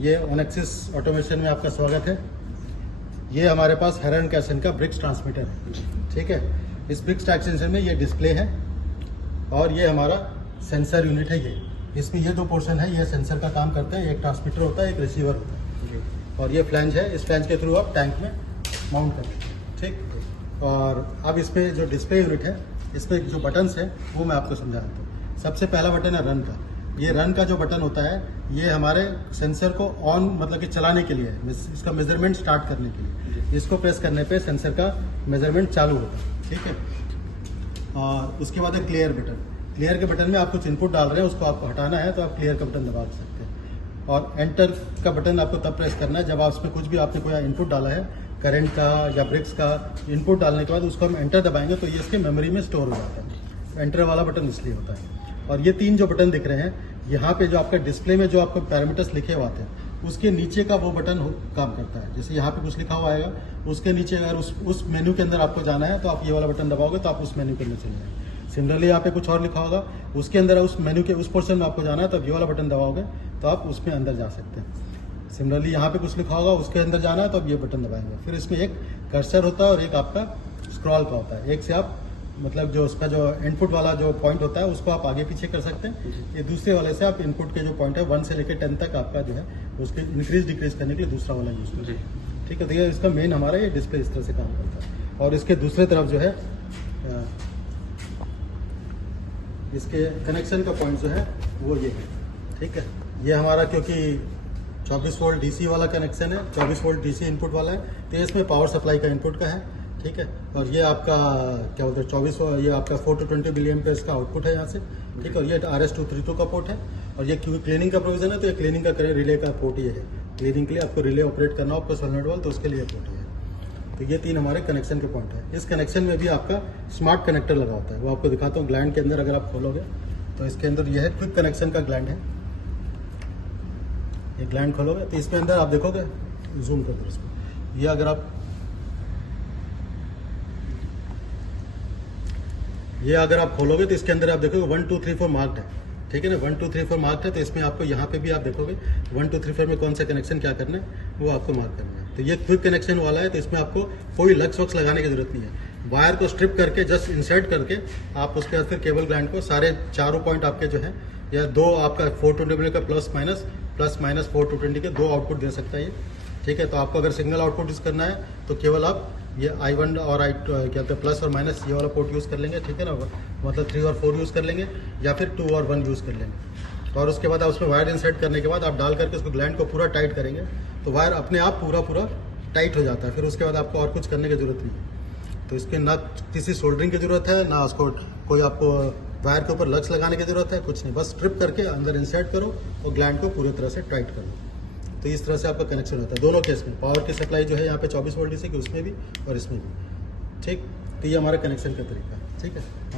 ये ओनेक्सिस ऑटोमेशन में आपका स्वागत है। ये हमारे पास हेरन कैसन का ब्रिक्स ट्रांसमीटर है, ठीक है। इस ब्रिक्स ट्रांसमीटर में ये डिस्प्ले है और ये हमारा सेंसर यूनिट है। ये इसमें ये दो पोर्शन है, ये सेंसर का काम करते हैं। एक ट्रांसमीटर होता है, एक रिसीवर होता है और ये फ्लैंज है। इस फ्लैंज के थ्रू आप टैंक में माउंट करते हैं, ठीक। और अब इसमें जो डिस्प्ले यूनिट है, इसमें जो बटन्स है वो मैं आपको समझा देता हूँ। सबसे पहला बटन है रन का। ये रन का जो बटन होता है ये हमारे सेंसर को ऑन मतलब कि चलाने के लिए है, इसका मेजरमेंट स्टार्ट करने के लिए। इसको प्रेस करने पे सेंसर का मेजरमेंट चालू होता है, ठीक है। और उसके बाद है क्लियर बटन। क्लियर के बटन में आप कुछ इनपुट डाल रहे हैं, उसको आपको हटाना है तो आप क्लियर का बटन दबा सकते हैं। और एंटर का बटन आपको तब प्रेस करना है जब आप उसमें कुछ भी आपने कोई इनपुट डाला है, करंट का या ब्रिक्स का इनपुट डालने के बाद उसको हम एंटर दबाएंगे तो ये इसके मेमोरी में स्टोर हो जाता है। एंटर वाला बटन इसलिए होता है। और ये तीन जो बटन दिख रहे हैं, यहाँ पे जो आपका डिस्प्ले में जो आपको पैरामीटर्स लिखे हुए आते हैं उसके नीचे का वो बटन काम करता है। जैसे यहाँ पे कुछ लिखा हुआ आएगा, उसके नीचे अगर उस मेन्यू के अंदर आपको जाना है तो आप ये वाला बटन दबाओगे तो आप उस मेन्यू के अंदर चले जाएंगे। सिमिलरली यहाँ पे कुछ और लिखा होगा, उसके अंदर उस मेन्यू के उस पोर्शन में आपको जाना है तो आप ये वाला बटन दबाओगे तो आप उसमें अंदर जा सकते हैं। सिमिलरली यहाँ पे कुछ लिखा होगा, उसके अंदर जाना है तो आप ये बटन दबाएंगे। फिर इसमें एक कर्सर होता है और एक आपका स्क्रॉल का होता है। एक से आप मतलब जो उसका जो इनपुट वाला जो पॉइंट होता है उसको आप आगे पीछे कर सकते हैं। ये दूसरे वाले से आप इनपुट के जो पॉइंट है 1 से लेकर 10 तक आपका जो है उसके इंक्रीज डिक्रीज करने के लिए दूसरा वाला यूज करते हैं, ठीक है। तो ये इसका मेन हमारा ये डिस्प्ले इस तरह से काम करता है। और इसके दूसरे तरफ जो है इसके कनेक्शन का पॉइंट जो है वो ये है, ठीक है। ये हमारा क्योंकि 24 वोल्ट डीसी वाला कनेक्शन है, 24 वोल्ट डीसी इनपुट वाला है, तो इसमें पावर सप्लाई का इनपुट का है, ठीक है। और ये आपका क्या बोलते हैं 24, ये आपका 4 to 20 मिलियन का इसका आउटपुट है यहाँ से, ठीक है। और ये RS-232 का पोर्ट है। और ये क्लीनिंग का प्रोविजन है तो ये क्लीनिंग का रिले का पोर्ट ये है। क्लीनिंग के लिए आपको रिले ऑपरेट करना हो आपको सोलनॉइड वाल्व, तो उसके लिए पोर्ट है। तो ये तीन हमारे कनेक्शन के पॉइंट है। इस कनेक्शन में भी आपका स्मार्ट कनेक्टर लगा होता है, वो आपको दिखाता हूँ। ग्लैंड के अंदर अगर आप खोलोगे तो इसके अंदर यह है क्विक कनेक्शन का ग्लैंड है। ये ग्लैंड खोलोगे तो इसके अंदर आप देखोगे, जूम कर दो इसको, ये अगर आप खोलोगे तो इसके अंदर आप देखोगे 1 2 3 4 मार्क्ड है, ठीक है ना। 1 2 3 4 मार्क्ड है। तो इसमें आपको यहाँ पे भी आप देखोगे 1 2 3 4 में कौन सा कनेक्शन क्या करना है वो आपको मार्क करना है। तो ये क्विक कनेक्शन वाला है, तो इसमें आपको कोई लक्स वक्स लगाने की जरूरत नहीं है। वायर को स्ट्रिप करके जस्ट इंसर्ट करके आप उसके बाद फिर केबल ग्लैंड को सारे चारों पॉइंट आपके जो है या दो आपका 420 का प्लस माइनस 420 के दो आउटपुट दे सकता है ये, ठीक है। तो आपको अगर सिंगल आउटपुट यूज करना है तो केवल आप ये I1 और I2 क्या कहते हैं प्लस और माइनस ये वाला पोर्ट यूज़ कर लेंगे, ठीक है ना। मतलब 3 और 4 यूज़ कर लेंगे या फिर 2 और 1 यूज़ कर लेंगे। और उसके बाद आप उसमें वायर इंसर्ट करने के बाद आप डाल करके उसको ग्लैंड को पूरा टाइट करेंगे तो वायर अपने आप पूरा टाइट हो जाता है। फिर उसके बाद आपको और कुछ करने की जरूरत नहीं है। तो इसके ना किसी सोल्डरिंग की जरूरत है, ना उसको कोई आपको वायर के ऊपर लक्स लगाने की जरूरत है, कुछ नहीं। बस स्ट्रिप करके अंदर इंसर्ट करो और ग्लैंड को पूरी तरह से टाइट करो। तो इस तरह से आपका कनेक्शन होता है दोनों केस में। पावर की सप्लाई जो है यहाँ पे 24 वोल्ट डीसी की उसमें भी और इसमें भी, ठीक। तो ये हमारा कनेक्शन का तरीका है, ठीक है। अब